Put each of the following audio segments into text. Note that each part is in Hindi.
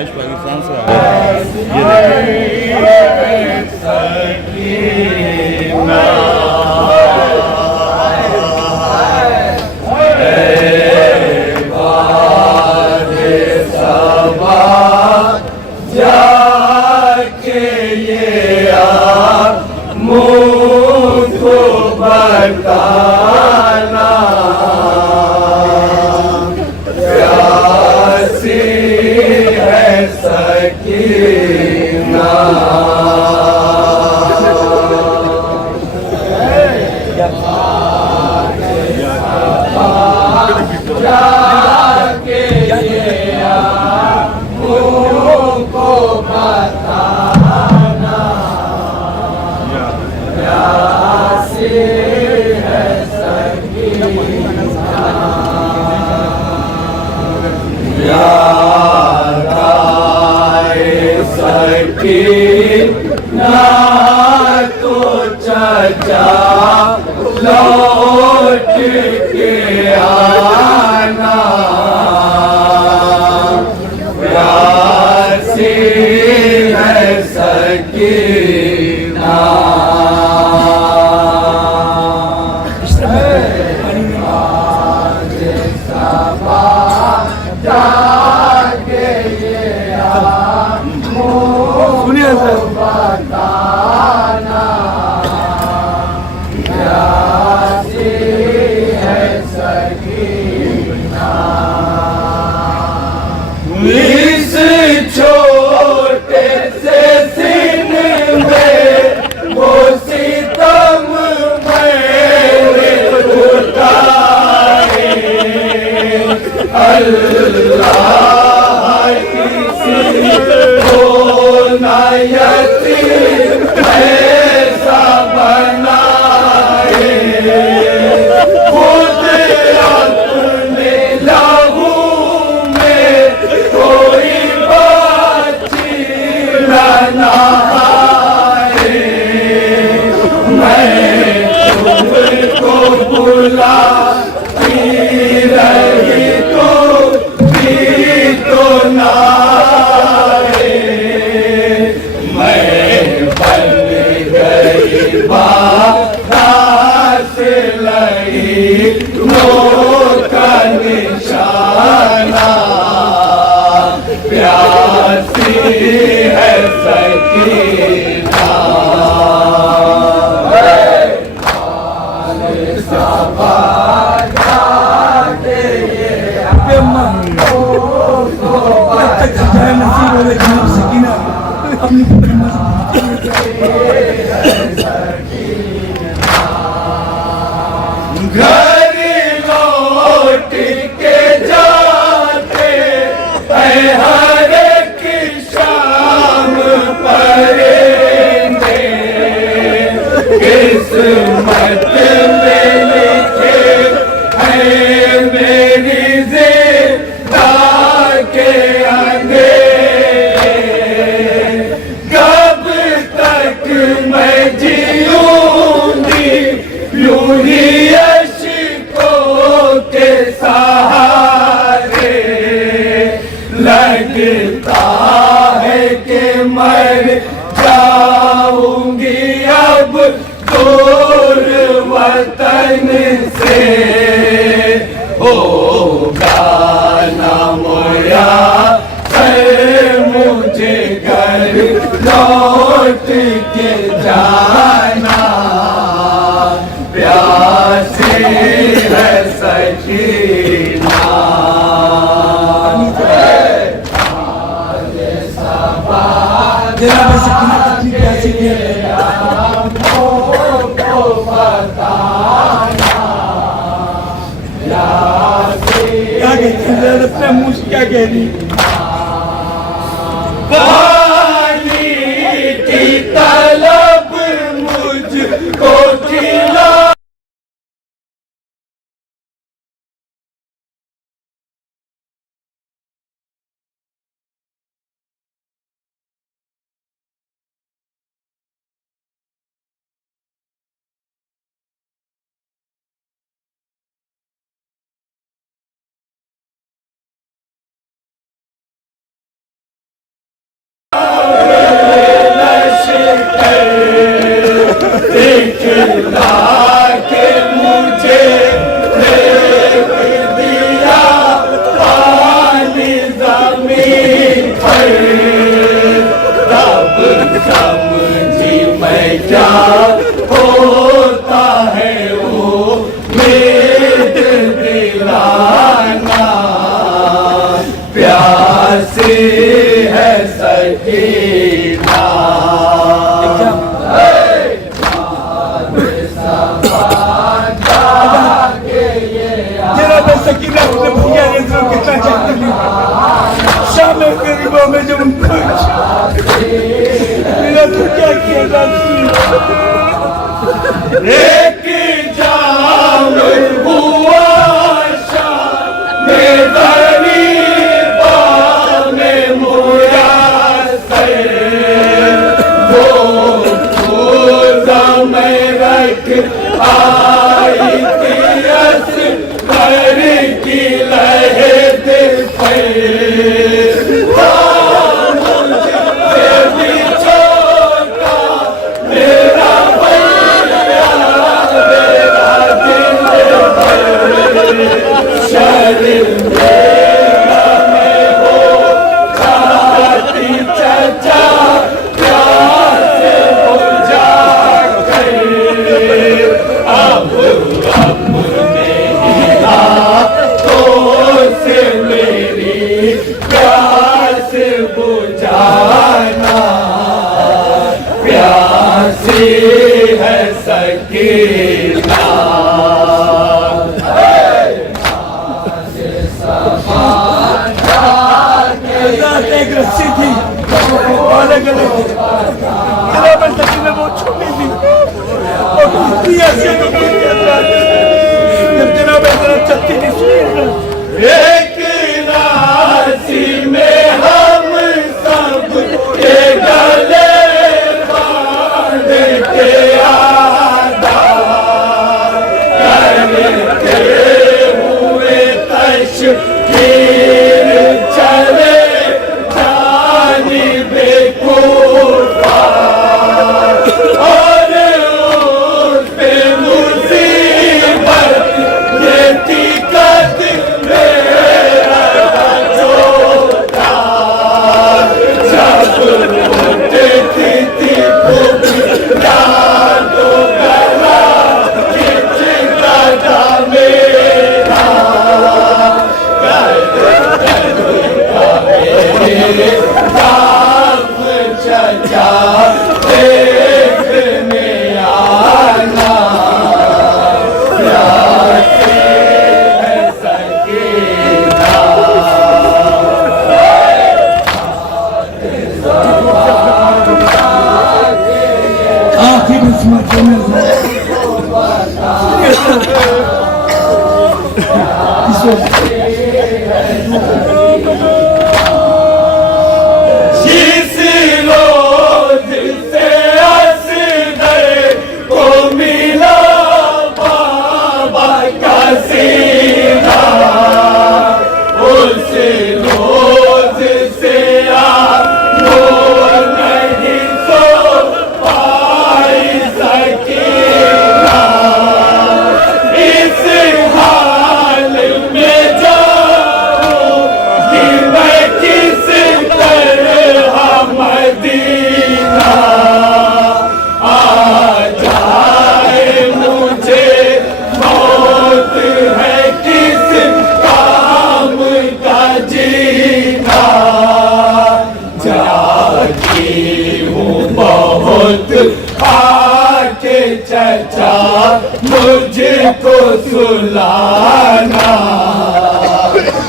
फरमाइश पाकिस्तान से आ रही है। ये लौट के आना प्यासी है सकीना। सुनिए सर, इस छोटे से सीन में वो सितम मैंने उठाए, अल्लाह किसी को ना यतीम ऐसा बनाए, खुद अपने लहू में कोई बच्ची न नहाए। मैं तुमको बुलाती रही तो भी तो ना आए। मैं बन गई बात लगी का निशाना, प्यासी है सकीना। नसीब हो जनाब सकीना अपनी घर लौट के जाते हैं हर एक शाम परेंगे, किस्मत में लिखे हैं मेरी ज़िंदा के अंधेरे। कब तक मैं जीऊंगी यूं ही अश्कों के सहारे, लगता है कि मर जाऊंगी अब दूर वतन से। होगा ना मुयस्सर मुझे घर लौट के जाना, प्यासी है सकीना। जनाब सकीना अपनी प्यासी थी। क्या कहती है अपने मुँह से क्या कह रही? पानी की तलब मुझको खिला ऐसी थी, अलग अलग थी। जनाब सकीना बहुत छोटी थी और इतनी ऐसी जब जनाब चलती थी। एक राशि में हम सब के गले बांध के आधार करते हुए तशकीर चले जानिबे कुफार और उस पे मुसीबत ये थी कद मेरा छोटा जब रोते थी तो गला खिंचता था मेरा साफ चचा देखने आना प्यासे है सकीना आखिर इसमें जिस रोज से असगर को मिला बाबा का सीना उस रोज से वो नहीं सो पाई सकीना इस हाल में जाऊं कि मैं किस तरह मदीना आ जाए मुझे मौत है किस काम का जीना जाती हूँ बहुत आके चचा मुझको सुलाना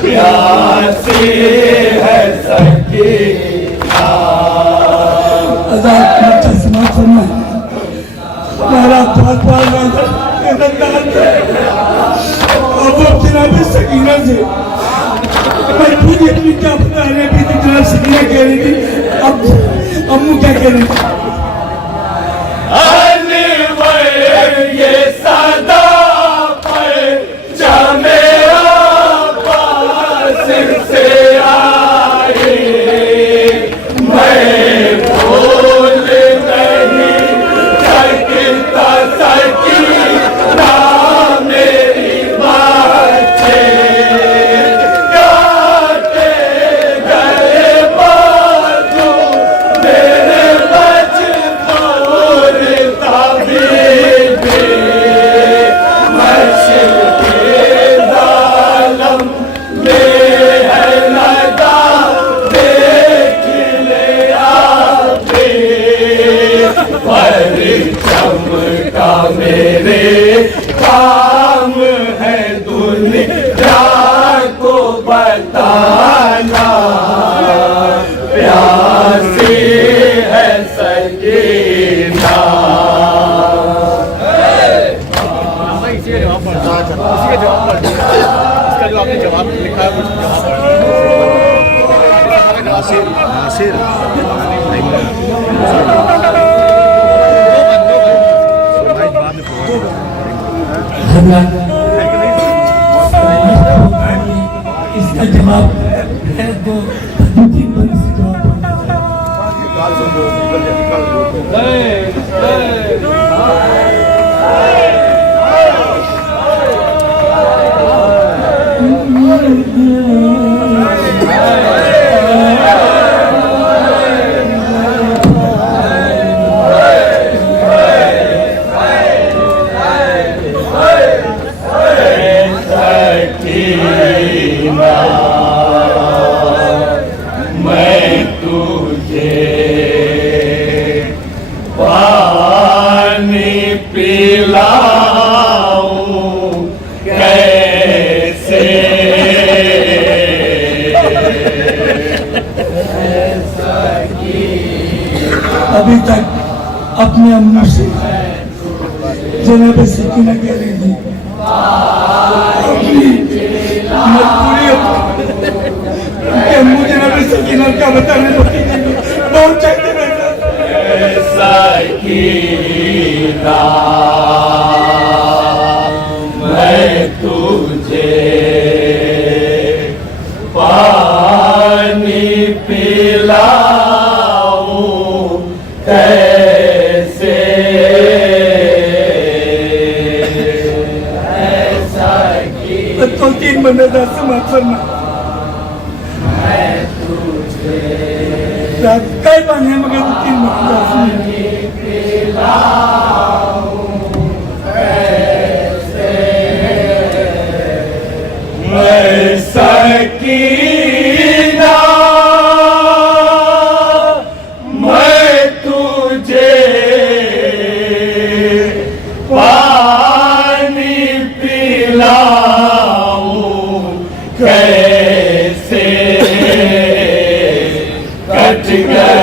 प्यासी है सकीना चश्मा सुना मेरा अब जनाब सकीना से मैं पूरी अपनी क्या बता रहे अभी तो जनाब सकीना कह रही थी। अब अम्मू क्या कह रही थी? अनवर ये सदा पर मेरा पास से आए मैं भूल नहीं सकता सकीना मेरी बात काटे गए बाजू मेरे बचपन तबीबी मशक़े ज़ालम में है लगा देख ले आपे पर चमका मेरे काम है दुनिया को बताना प्यासी है सकीना इसी का जवाब पढ़ इसका जो आपने जवाब लिखा है कुछ जवाब नासिर नासिर इसका जवाब है तो तीन बार इसका जवाब मैं तुझे पानी पिलाऊं कैसे अभी तक अपने अम्मू से जनाब सकीना कह रही थी अम्मू जनाब सकीना क्या बताने बहुत चाहते सकीना मैं तुझे पानी पिलाऊं कैसे तो 3 महीने का समाप्त करना काय पाणी मग 3 महिने मैं सकीना मैं तुझे पानी पिलाऊं कैसे कट गए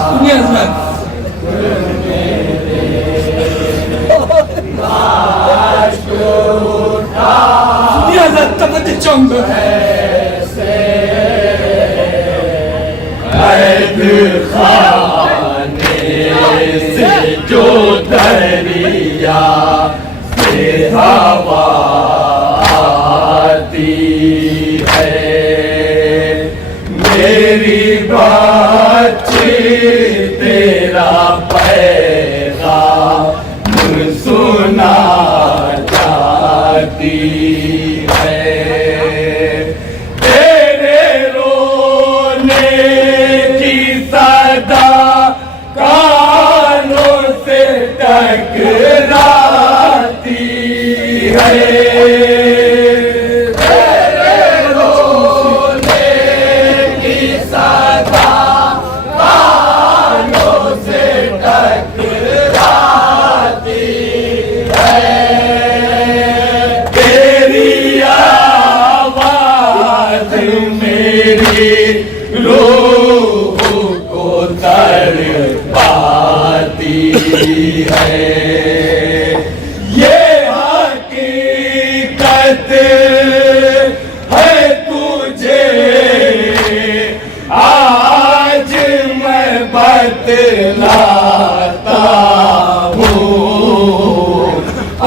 सुनिए सुनिए से जो दरिया से हवा आती है मेरी बच्ची तेरा पैगाम सुना जाती है तेरे रोने की सदा कानों से टकराती है तेरे रोने की सदा कानों से टकराती है तेरी आवाज मेरी रूह को तड़पाती है ये हकीकत है तुझे आज मैं बतलाता हूँ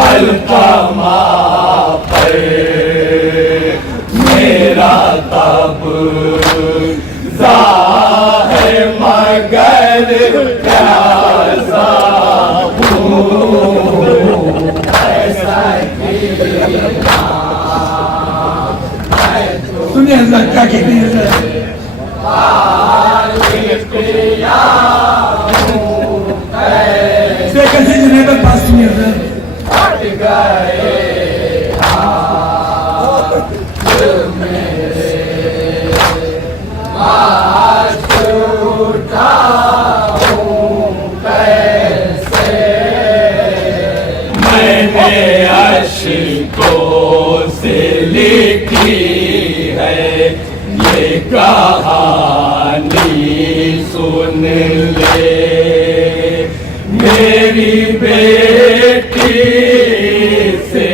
अलकमा पर मेरा तब है मगर प्यासा सुनिए हजरत क्या कहते हैं हजरत कैसे जनाब पास सुनिए हजरत मैंने अश्कों से लिखी है ये कहानी सुन ले मेरी बेटी से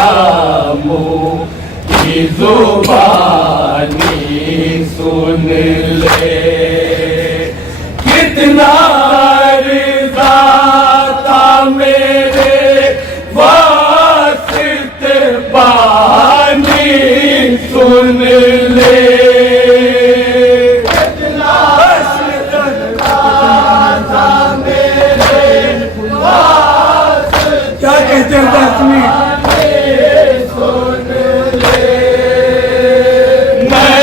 आमू की जुबानी सुन ले कितना रिज़ा था मेरे वास्ते बानी सुन ले कितना रिज़ा था मेरे वास्ते क्या कहते हैं सुन ले मैं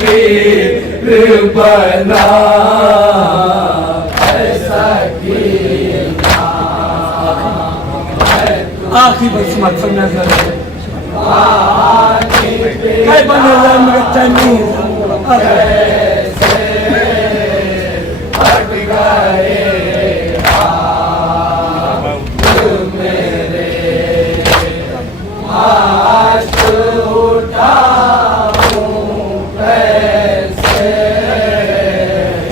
वीर बना ऐसा कीना आखिरी बस मत समझना सर काय बनला मेरा चन्नी हट गए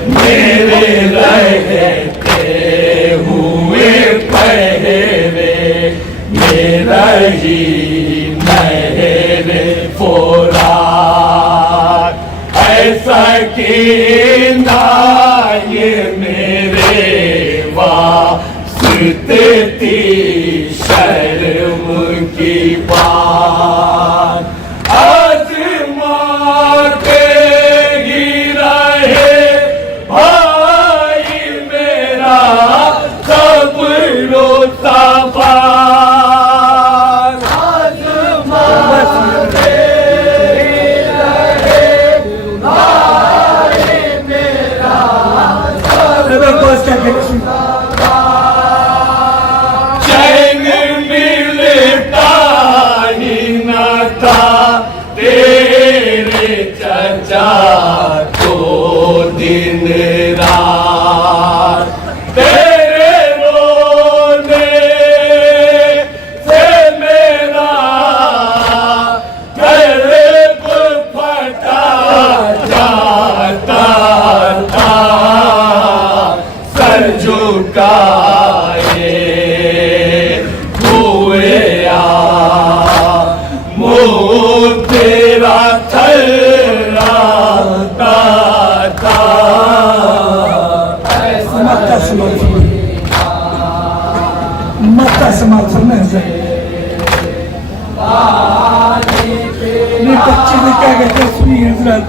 मेरे रहते हुए पहरे मेरा ही नहरे फोरात ऐसा कीना ये मेरे वास्ते थी शर्म की बात आजमाते ही रहे भाई मेरा सब रोता बात आजमाते ही रहे भाई मेरा सब बस क्या करें चैन मिलता ही न था तेरे चचा को दिन रात तेरे रोने से मेरा गर्भ फटा जाता था सर झुकाए हुए मुँह तेरा थर्राता था मत समझना सर नहीं बच्चे ने क्या कहते हैं सुनिए हजरत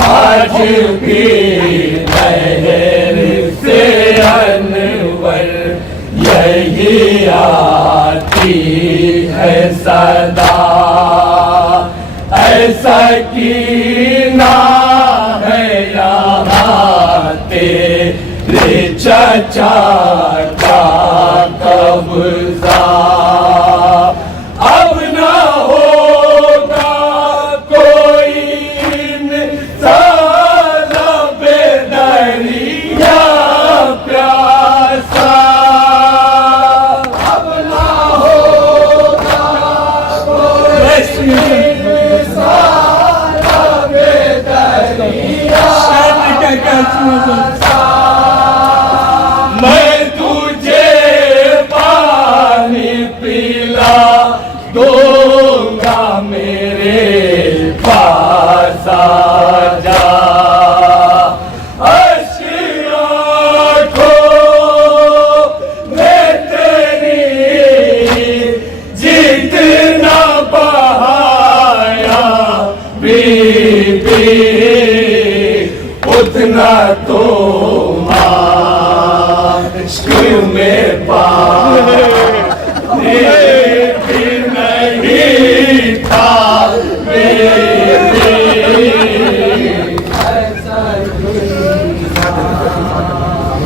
आज भी नहर से अनवर यही आती है सदा ऐसा कीना है यहाँ तेरे चचा का कब्जा अब न होगा कोई इंसान बेदरिया प्यासा अब न होगा कोई इंसान बेदरिया मैं तुझे पानी पिला दूंगा मेरे पास आ जा आँखों में तेरी जितना बहाया बीबी उतना तो इश्क में पानी